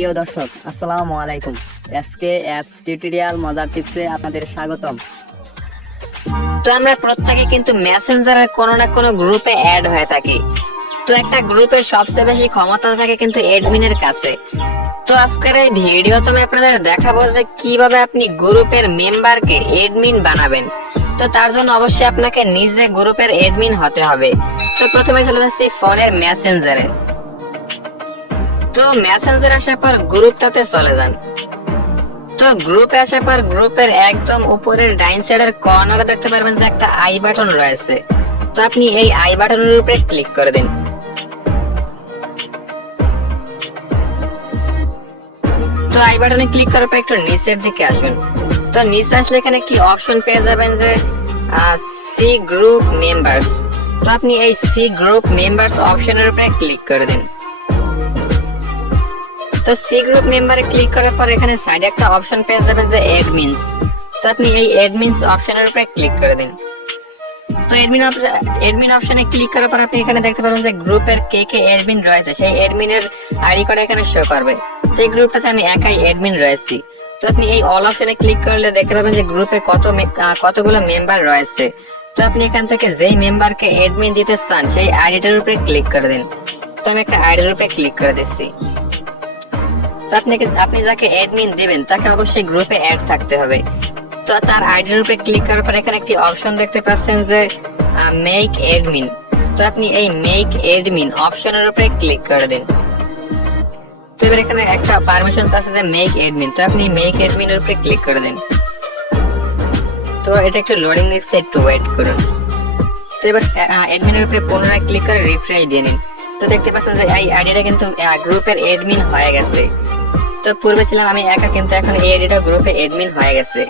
প্রিয় দর্শক, আসসালামু আলাইকুম। এসকে অ্যাপস টিউটোরিয়াল মজার টিপসে আপনাদের স্বাগতম। তো আমরা প্রত্যেকে কিন্তু মেসেঞ্জারের কোনো না কোনো গ্রুপে অ্যাড হয়ে থাকি। তো একটা গ্রুপে সবচেয়ে বেশি ক্ষমতা থাকে কিন্তু অ্যাডমিনের কাছে। তো আজকের এই ভিডিওতে আমি আপনাদের দেখাবো যে কিভাবে আপনি গ্রুপের মেম্বারকে অ্যাডমিন বানাবেন। তো তার জন্য অবশ্যই আপনাকে নিজে গ্রুপের অ্যাডমিন হতে হবে। তো প্রথমে চলে যাচ্ছি ফোনের মেসেঞ্জারে। তো মেসেঞ্জারে আসার পর গ্রুপটাতে চলে যান। তো গ্রুপে আসার পর গ্রুপের একদম উপরের ডাইন সাইডের কর্নারে দেখতে পারবেন যে একটা আই বাটন রয়েছে। তো আপনি এই আই বাটনের উপরে ক্লিক করে দিন। তো আই বাটনে ক্লিক করার পর একটু নিচের দিকে আসুন। তো নিচে আসলে এখানে একটি অপশন পেয়ে যাবেন যে সি গ্রুপ মেম্বার্স। তো আপনি এই সি গ্রুপ মেম্বার্স অপশনের উপরে ক্লিক করে দিন। তো সি গ্রুপ মেম্বারে ক্লিক করার পর এখানে সাইডে একটা অপশন পেয়ে যাবেন যে অ্যাডমিনস। তো আপনি এই অ্যাডমিনস অপশনের উপরে ক্লিক করে দিন। তো অ্যাডমিন অপশনে ক্লিক করার পর আপনি এখানে দেখতে পাবেন যে গ্রুপের কে কে অ্যাডমিন রয়েছে সেই অ্যাডমিনের আইডি কোড এখানে শো করবে। তো এই গ্রুপটাতে আমি একাই অ্যাডমিন রয়েছি। তো আপনি এই অল অপশনে ক্লিক করলে দেখতে পাবেন যে গ্রুপে কতগুলো মেম্বার রয়েছে। তো আপনি এখান থেকে যেই মেম্বারকে অ্যাডমিন দিতে চান সেই আইডিটার উপরে ক্লিক করে দিন। তো আমি একটা আইডির উপরে ক্লিক করে দিচ্ছি। তো আপনি যাকে অ্যাডমিন দিবেন তাকে অবশ্যই গ্রুপে অ্যাড থাকতে হবে। তো তার আইডির উপরে ক্লিক করার পর এখানে একটি অপশন দেখতে পাচ্ছেন যে মেক অ্যাডমিন। তো আপনি এই মেক অ্যাডমিন অপশনের উপরে ক্লিক করে দিন। তো এবার এখানে একটা পারমিশনস আছে যে মেক অ্যাডমিন। তো আপনি মেক অ্যাডমিনের উপরে ক্লিক করে দিন। তো এটা একটু লোডিং নিচ্ছে, একটু ওয়েট করুন। তো এবার অ্যাডমিনের উপরে পুনরায় ক্লিক করে রিফ্রেশ দিয়ে নিন। তো দেখতে পাচ্ছেন যে এই আইডিটা কিন্তু গ্রুপের অ্যাডমিন হয়ে গেছে। তো পূর্বে ছিলাম আমি একা, কিন্তু এখন এই আইডিটা গ্রুপে অ্যাডমিন হয়ে গেছে।